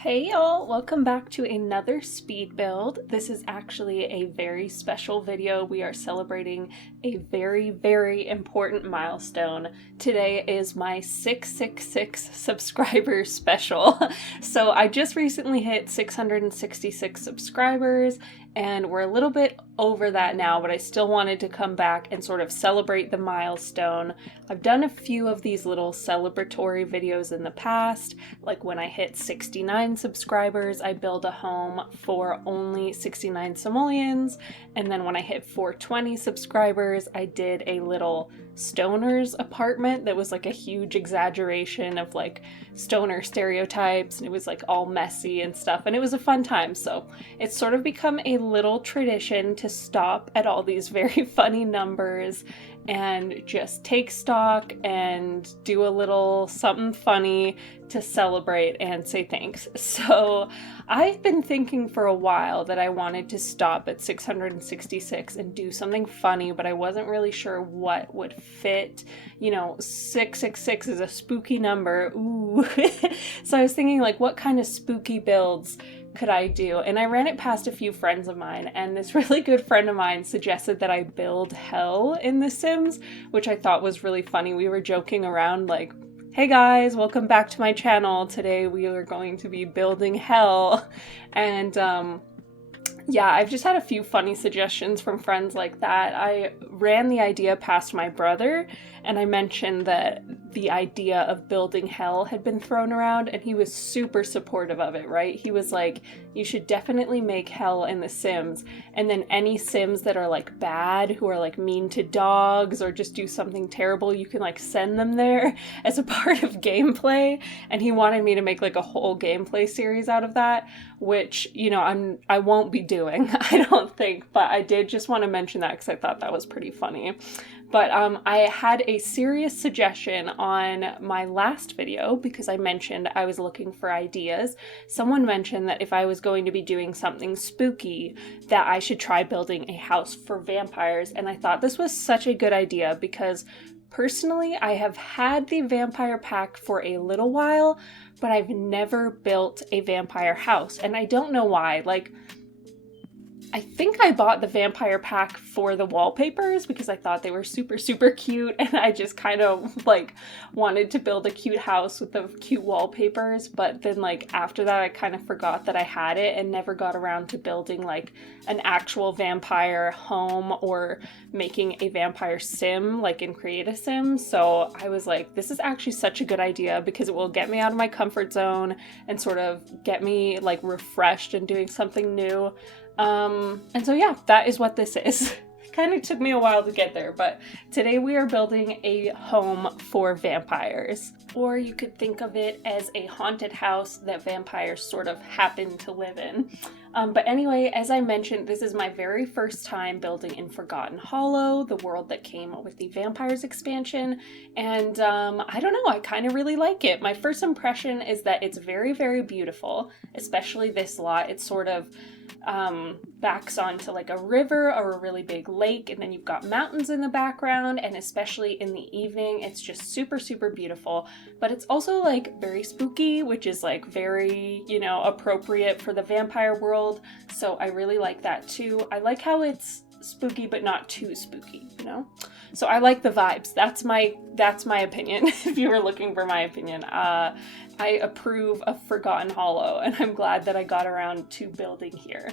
Hey y'all, welcome back to another speed build. This is actually a very special video. We are celebrating a very important milestone. Today is my 666 subscriber special. So I just recently hit 666 subscribers and we're a little bit over that now, but I still wanted to come back and sort of celebrate the milestone. I've done a few of these little celebratory videos in the past, like when I hit 69 subscribers, I build a home for only 69 simoleons, and then when I hit 420 subscribers, I did a little stoner's apartment that was like a huge exaggeration of like stoner stereotypes, and it was like all messy and stuff, and it was a fun time. So it's sort of become a little tradition to stop at all these very funny numbers and just take stock and do a little something funny to celebrate and say thanks. So I've been thinking for a while that I wanted to stop at 666 and do something funny, but I wasn't really sure what would fit. You know, 666 is a spooky number. Ooh. So I was thinking, like, what kind of spooky builds could I do? And I ran it past a few friends of mine, and this really good friend of mine suggested that I build hell in The Sims, which I thought was really funny. We were joking around like, hey guys, welcome back to my channel. Today we are going to be building hell. And yeah, I've just had a few funny suggestions from friends like that. I ran the idea past my brother, and I mentioned that the idea of building hell had been thrown around, and he was super supportive of it, right? He was like, you should definitely make hell in The Sims, and then any Sims that are like bad, who are like mean to dogs or just do something terrible, you can like send them there as a part of gameplay. And he wanted me to make like a whole gameplay series out of that, which, you know, I won't be doing, I don't think, but I did just want to mention that because I thought that was pretty funny. But I had a serious suggestion on my last video because I mentioned I was looking for ideas. Someone mentioned that if I was going to be doing something spooky, that I should try building a house for vampires, and I thought this was such a good idea because personally I have had the vampire pack for a little while, but I've never built a vampire house, and I don't know why. Like, I think I bought the vampire pack for the wallpapers because I thought they were super cute, and I just kind of like wanted to build a cute house with the cute wallpapers, but then like after that I kind of forgot that I had it and never got around to building like an actual vampire home or making a vampire sim like in Create a Sim. So I was like, this is actually such a good idea because it will get me out of my comfort zone and sort of get me like refreshed and doing something new. And so yeah, that is what this is. It kind of took me a while to get there, but today we are building a home for vampires. Or you could think of it as a haunted house that vampires sort of happen to live in. But anyway, as I mentioned, this is my very first time building in Forgotten Hollow, the world that came with the Vampires expansion, and I don't know, I kind of really like it. My first impression is that it's very beautiful, especially this lot. It's sort of backs onto like a river or a really big lake, and then you've got mountains in the background, and especially in the evening it's just super beautiful. But it's also like very spooky, which is like very, you know, appropriate for the vampire world, so I really like that too. I like how it's spooky but not too spooky, you know? So I like the vibes. That's my opinion. If you were looking for my opinion, I approve of Forgotten Hollow, and I'm glad that I got around to building here.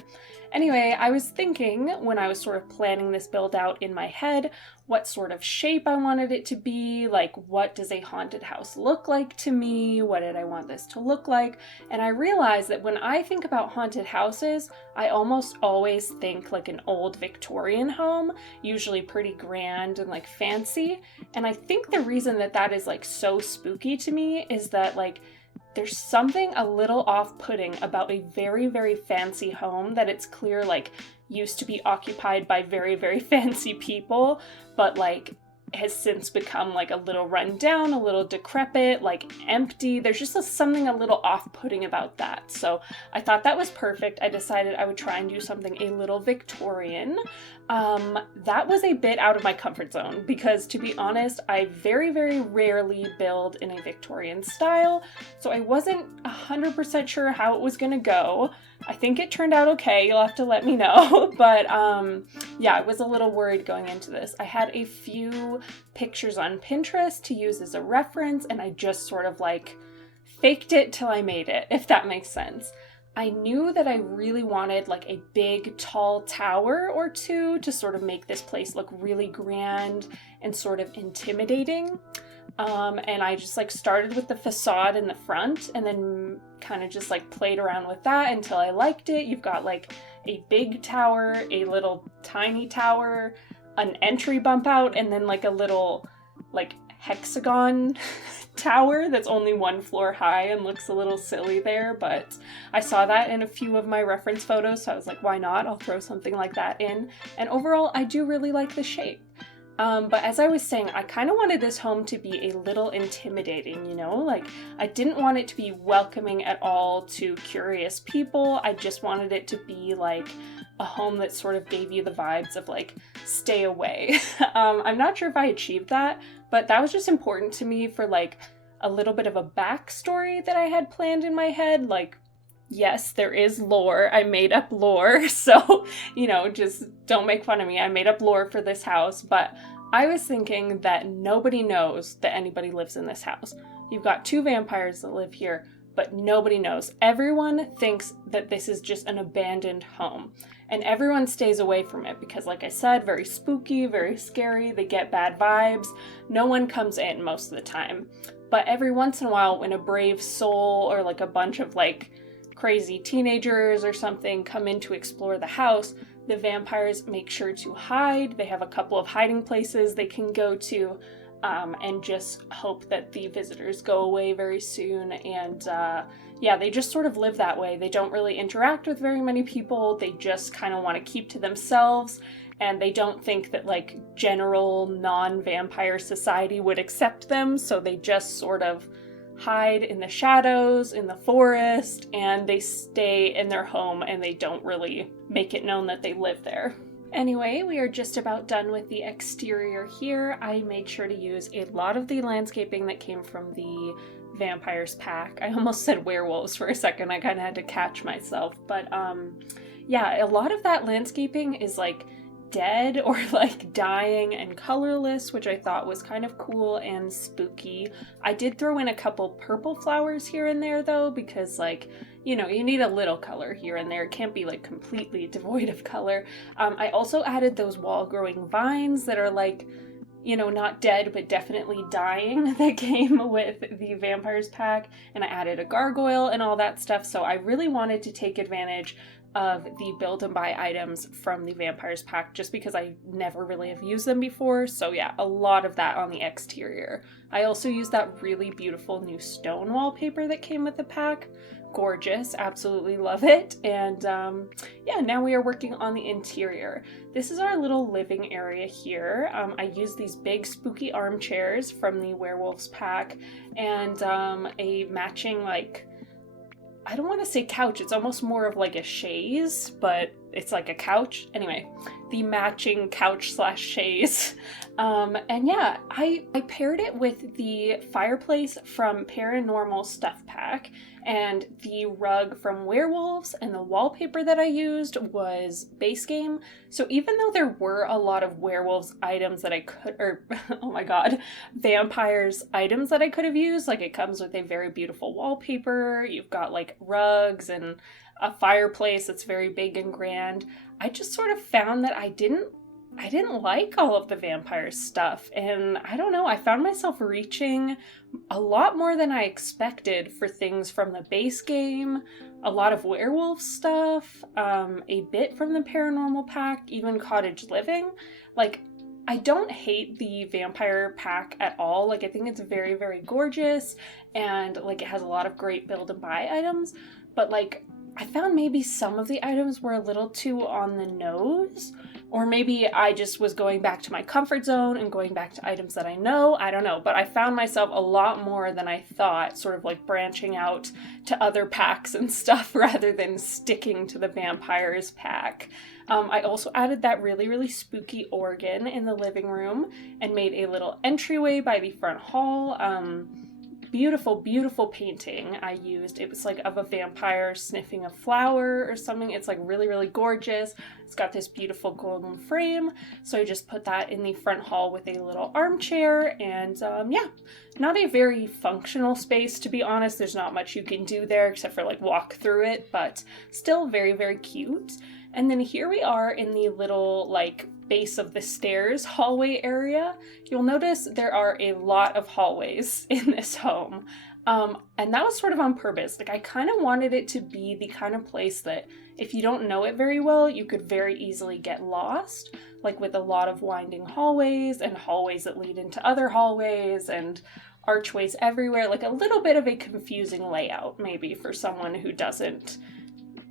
Anyway, I was thinking when I was sort of planning this build out in my head, what sort of shape I wanted it to be, like what does a haunted house look like to me, what did I want this to look like, and I realized that when I think about haunted houses, I almost always think like an old Victorian home, usually pretty grand and like fancy, and I think the reason that that is like so spooky to me is that like there's something a little off-putting about a very fancy home that it's clear like used to be occupied by very fancy people, but like has since become like a little run down, a little decrepit, like empty. There's just something a little off-putting about that. So I thought that was perfect. I decided I would try and do something a little Victorian. That was a bit out of my comfort zone because, to be honest, I very rarely build in a Victorian style. So I wasn't 100% sure how it was gonna go. I think it turned out okay. You'll have to let me know. But yeah, I was a little worried going into this. I had a few pictures on Pinterest to use as a reference, and I just sort of like faked it till I made it, if that makes sense. I knew that I really wanted like a big, tall tower or two to sort of make this place look really grand and sort of intimidating. And I just like started with the facade in the front and then kind of just like played around with that until I liked it. You've got like a big tower, a little tiny tower, an entry bump out, and then like a little like hexagon tower that's only 1 floor high and looks a little silly there, but I saw that in a few of my reference photos, so I was like, why not? I'll throw something like that in. And overall, I do really like the shape. But as I was saying, I kind of wanted this home to be a little intimidating, you know? Like, I didn't want it to be welcoming at all to curious people. I just wanted it to be like a home that sort of gave you the vibes of like, stay away. I'm not sure if I achieved that, but that was just important to me for like a little bit of a backstory that I had planned in my head. Like, yes, there is lore. I made up lore. So, you know, just don't make fun of me. I made up lore for this house, but I was thinking that nobody knows that anybody lives in this house. You've got 2 vampires that live here, but nobody knows. Everyone thinks that this is just an abandoned home, and everyone stays away from it because, like I said, very spooky, very scary. They get bad vibes. No one comes in most of the time. But every once in a while, when a brave soul or like a bunch of like crazy teenagers or something come in to explore the house, the vampires make sure to hide. They have a couple of hiding places they can go to, and just hope that the visitors go away very soon. And yeah, they just sort of live that way. They don't really interact with very many people. They just kind of want to keep to themselves, and they don't think that like general non-vampire society would accept them, so they just sort of hide in the shadows, in the forest, and they stay in their home and they don't really make it known that they live there. Anyway, we are just about done with the exterior here. I made sure to use a lot of the landscaping that came from the Vampires pack. I almost said werewolves for a second. I kind of had to catch myself. But yeah, a lot of that landscaping is like dead or like dying and colorless, which I thought was kind of cool and spooky. I did throw in a couple purple flowers here and there though, because like, you know, you need a little color here and there. It can't be like completely devoid of color. I also added those wall growing vines that are like, you know, not dead, but definitely dying that came with the Vampires pack. And I added a gargoyle and all that stuff. So I really wanted to take advantage of the build and buy items from the Vampires pack just because I never really have used them before. So yeah, a lot of that on the exterior. I also used that really beautiful new stone wallpaper that came with the pack. Gorgeous, absolutely love it. And yeah, now we are working on the interior. This is our little living area here. I used these big spooky armchairs from the Werewolves pack and a matching like, I don't want to say couch, it's almost more of like a chaise, but it's like a couch. Anyway, the matching couch / chaise. And yeah, I paired it with the fireplace from Paranormal Stuff Pack and the rug from Werewolves, and the wallpaper that I used was base game. So even though there were a lot of Werewolves items that I could, or oh my god, Vampires items that I could have used, like it comes with a very beautiful wallpaper, you've got like rugs and a fireplace that's very big and grand. I just sort of found that I didn't like all of the vampire stuff, and I don't know, I found myself reaching a lot more than I expected for things from the base game, a lot of werewolf stuff, a bit from the paranormal pack, even cottage living. Like, I don't hate the vampire pack at all. Like, I think it's very, very gorgeous, and like it has a lot of great build and buy items, but like I found maybe some of the items were a little too on the nose, or maybe I just was going back to my comfort zone and going back to items that I know. I don't know, but I found myself a lot more than I thought, sort of like branching out to other packs and stuff rather than sticking to the Vampires pack. I also added that really, really spooky organ in the living room and made a little entryway by the front hall. beautiful, beautiful painting I used. It was like of a vampire sniffing a flower or something. It's like really, really gorgeous. It's got this beautiful golden frame. So I just put that in the front hall with a little armchair, and yeah, not a very functional space, to be honest. There's not much you can do there except for like walk through it, but still very, very cute. And then here we are in the little like base of the stairs hallway area. You'll notice there are a lot of hallways in this home. And that was sort of on purpose. Like I kind of wanted it to be the kind of place that if you don't know it very well, you could very easily get lost, like with a lot of winding hallways and hallways that lead into other hallways and archways everywhere, like a little bit of a confusing layout maybe for someone who doesn't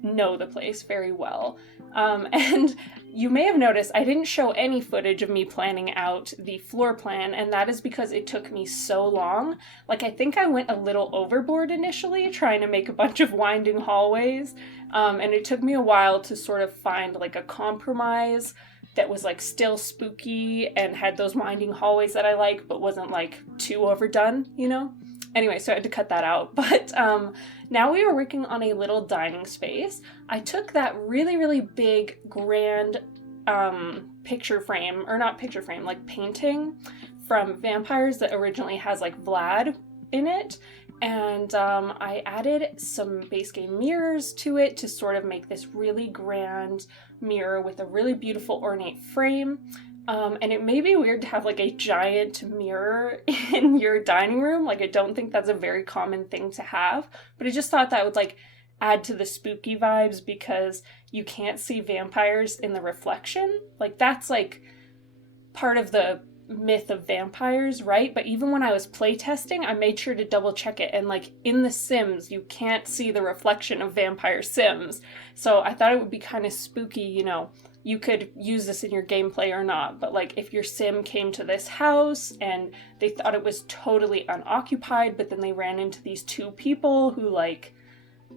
know the place very well. And you may have noticed I didn't show any footage of me planning out the floor plan, and that is because it took me so long. Like I think I went a little overboard initially trying to make a bunch of winding hallways, and it took me a while to sort of find like a compromise that was like still spooky and had those winding hallways that I like, but wasn't like too overdone, you know? Anyway, so I had to cut that out. But now we are working on a little dining space. I took that really, really big, grand picture frame, or not picture frame, like painting from Vampires that originally has like Vlad in it. And I added some base game mirrors to it to sort of make this really grand mirror with a really beautiful ornate frame. And it may be weird to have like a giant mirror in your dining room. Like I don't think that's a very common thing to have, but I just thought that would like add to the spooky vibes because you can't see vampires in the reflection. Like that's like part of the myth of vampires, right? But even when I was playtesting, I made sure to double check it, and like in The Sims you can't see the reflection of vampire Sims, so I thought it would be kind of spooky, you know. You could use this in your gameplay or not, but like if your sim came to this house and they thought it was totally unoccupied, but then they ran into these two people who like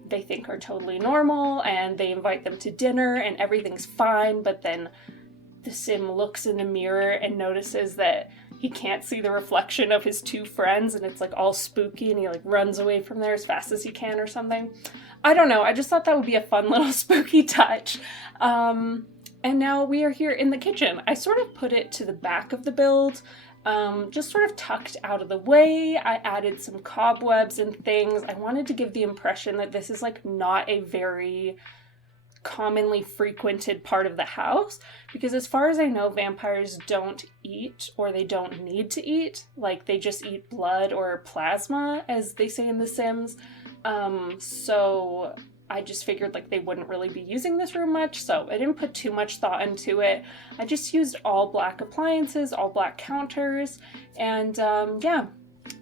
they think are totally normal and they invite them to dinner and everything's fine, but then the sim looks in the mirror and notices that he can't see the reflection of his two friends and it's like all spooky and he like runs away from there as fast as he can or something. I don't know, I just thought that would be a fun little spooky touch. And now we are here in the kitchen. I sort of put it to the back of the build, just sort of tucked out of the way. I added some cobwebs and things. I wanted to give the impression that this is like not a very commonly frequented part of the house, because as far as I know, vampires don't eat, or they don't need to eat. Like they just eat blood or plasma, as they say in The Sims. So I just figured like they wouldn't really be using this room much, so I didn't put too much thought into it. I just used all black appliances, all black counters, and yeah.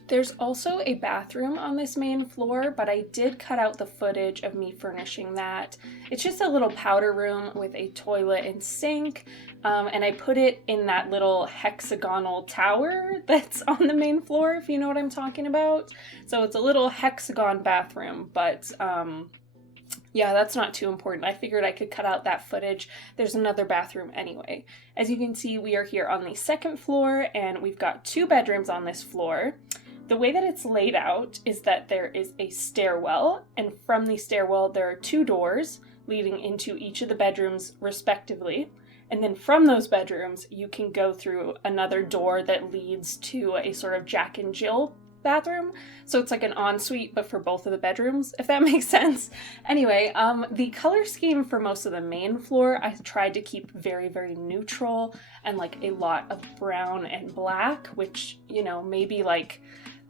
There's also a bathroom on this main floor, but I did cut out the footage of me furnishing that. It's just a little powder room with a toilet and sink, and I put it in that little hexagonal tower that's on the main floor, if you know what I'm talking about. So it's a little hexagon bathroom, but yeah, that's not too important. I figured I could cut out that footage. There's another bathroom anyway. As you can see, we are here on the second floor, and we've got two bedrooms on this floor. The way that it's laid out is that there is a stairwell, and from the stairwell there are two doors leading into each of the bedrooms respectively. And then from those bedrooms, you can go through another door that leads to a sort of Jack and Jill bathroom. So it's like an ensuite, but for both of the bedrooms, if that makes sense. Anyway, the color scheme for most of the main floor, I tried to keep very, very neutral and like a lot of brown and black, which, you know, maybe like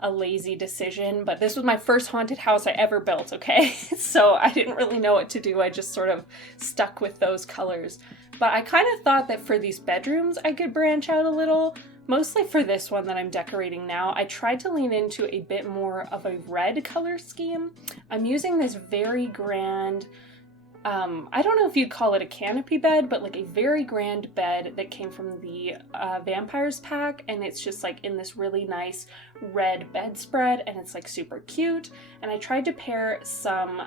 a lazy decision, but this was my first haunted house I ever built, okay? So I didn't really know what to do. I just sort of stuck with those colors. But I kind of thought that for these bedrooms, I could branch out a little. Mostly for this one that I'm decorating now, I tried to lean into a bit more of a red color scheme. I'm using this very grand, I don't know if you'd call it a canopy bed, but like a very grand bed that came from the Vampires pack, and it's just like in this really nice red bedspread, and it's like super cute. And I tried to pair some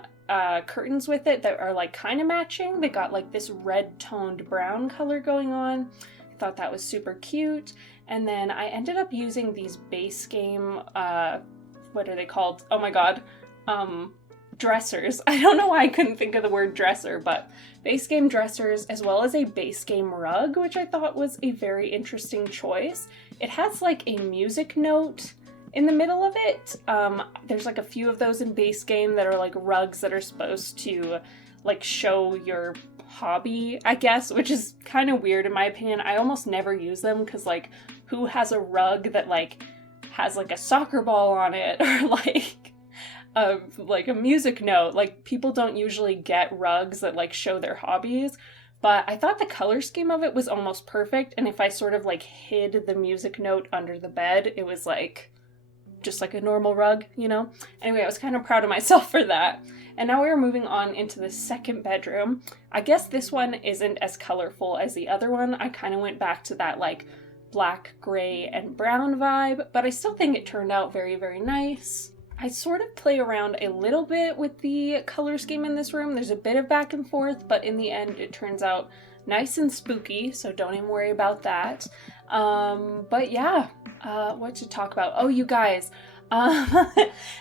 curtains with it that are like kind of matching. They got like this red toned brown color going on. I thought that was super cute. And then I ended up using these base game what are they called? Oh my god. Dressers. I don't know why I couldn't think of the word dresser, but base game dressers, as well as a base game rug, which I thought was a very interesting choice. It has like a music note in the middle of it. There's like a few of those in base game that are like rugs that are supposed to like show your hobby, I guess, which is kind of weird in my opinion. I almost never use them because like who has a rug that like has like a soccer ball on it or like a music note? Like people don't usually get rugs that like show their hobbies. But I thought the color scheme of it was almost perfect, and if I sort of like hid the music note under the bed, it was like just like a normal rug, you know? Anyway, I was kind of proud of myself for that. And now we are moving on into the second bedroom. I guess this one isn't as colorful as the other one. I kind of went back to that like black, gray, and brown vibe, but I still think it turned out very, very nice. I sort of play around a little bit with the color scheme in this room. There's a bit of back and forth, but in the end it turns out nice and spooky, so don't even worry about that. But yeah, what to talk about? Oh, you guys.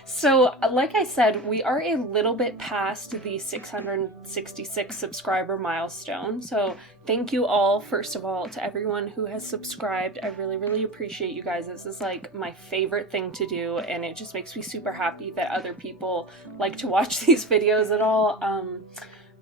So like I said, we are a little bit past the 666 subscriber milestone. So thank you all, first of all, to everyone who has subscribed. I really, really appreciate you guys. This is like my favorite thing to do, and it just makes me super happy that other people like to watch these videos at all.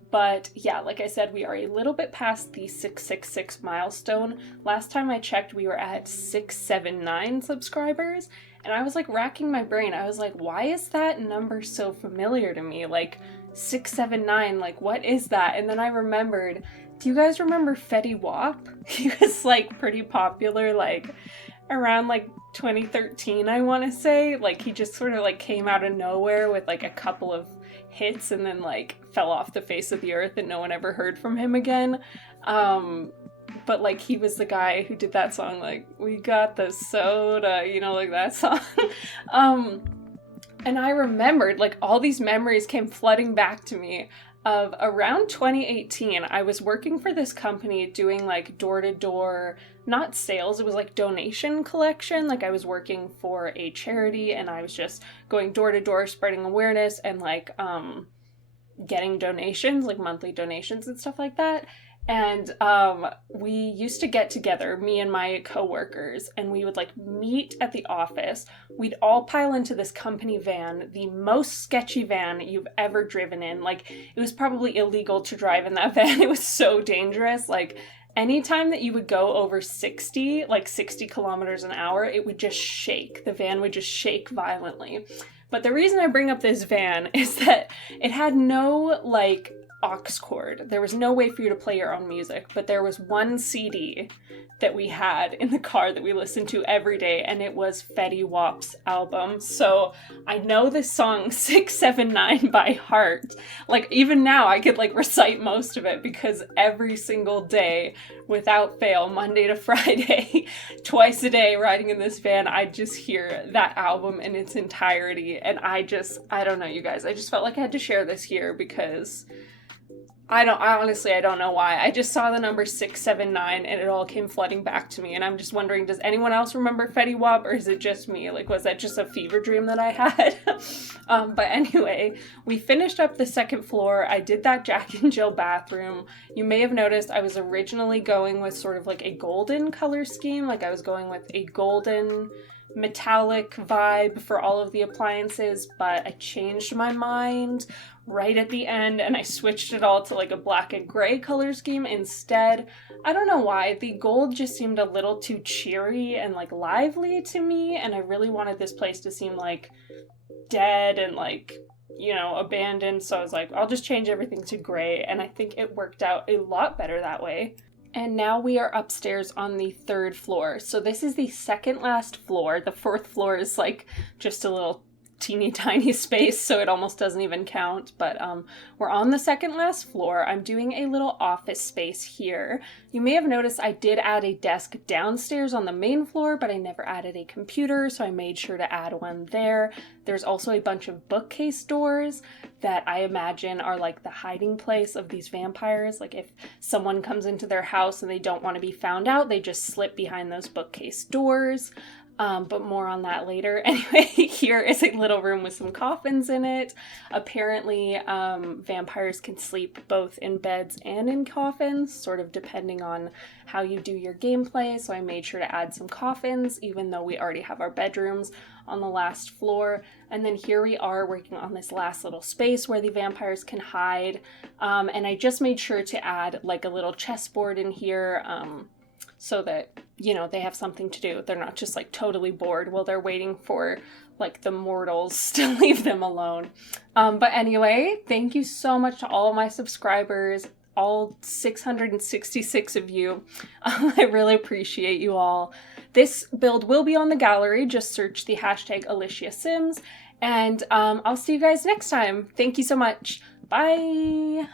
But yeah, like I said, we are a little bit past the 666 milestone. Last time I checked, we were at 679 subscribers, and I was like racking my brain. I was like, why is that number so familiar to me? Like 679, like what is that? And then I remembered, do you guys remember Fetty Wap? He was like pretty popular like around like 2013, I want to say. Like he just sort of like came out of nowhere with like a couple of hits and then like fell off the face of the earth and no one ever heard from him again. But like he was the guy who did that song like "We Got the Soda," you know, like that song. And I remembered like all these memories came flooding back to me of around 2018. I was working for this company doing like door-to-door, not sales, it was like donation collection. Like I was working for a charity and I was just going door-to-door spreading awareness and like getting donations, like monthly donations and stuff like that. And we used to get together, me and my coworkers, and we would like meet at the office. We'd all pile into this company van, the most sketchy van you've ever driven in. Like it was probably illegal to drive in that van. It was so dangerous. Like anytime that you would go over 60, like 60 kilometers an hour, it would just shake. The van would just shake violently. But the reason I bring up this van is that it had no like aux cord. There was no way for you to play your own music, but there was one CD that we had in the car that we listened to every day, and it was Fetty Wap's album. So I know this song 679 by heart. Like even now I could like recite most of it because every single day without fail, Monday to Friday, twice a day riding in this van, I just hear that album in its entirety. And I don't know, you guys, I just felt like I had to share this here because I honestly don't know why. I just saw the number 679 and it all came flooding back to me. And I'm just wondering, does anyone else remember Fetty Wap or is it just me? Like, was that just a fever dream that I had? But anyway, we finished up the second floor. I did that Jack and Jill bathroom. You may have noticed I was originally going with sort of like a golden color scheme. Like I was going with a golden metallic vibe for all of the appliances, but I changed my mind right at the end and I switched it all to like a black and gray color scheme instead. I don't know why. The gold just seemed a little too cheery and like lively to me, and I really wanted this place to seem like dead and like, you know, abandoned. So I was like, I'll just change everything to gray, and I think it worked out a lot better that way. And now we are upstairs on the third floor. So this is the second last floor. The fourth floor is like just a little teeny tiny space, so it almost doesn't even count. But we're on the second last floor. I'm doing a little office space here. You may have noticed I did add a desk downstairs on the main floor, but I never added a computer, so I made sure to add one there. There's also a bunch of bookcase doors that I imagine are like the hiding place of these vampires. Like if someone comes into their house and they don't want to be found out, they just slip behind those bookcase doors. but more on that later. Anyway, here is a little room with some coffins in it. Apparently, vampires can sleep both in beds and in coffins, sort of depending on how you do your gameplay. So I made sure to add some coffins, even though we already have our bedrooms on the last floor. And then here we are working on this last little space where the vampires can hide. And I just made sure to add like a little chessboard in here, so that, you know, they have something to do. They're not just like totally bored while they're waiting for like the mortals to leave them alone. But anyway, thank you so much to all of my subscribers, all 666 of you. I really appreciate you all. This build will be on the gallery. Just search the hashtag Alicia Sims, and I'll see you guys next time. Thank you so much. Bye.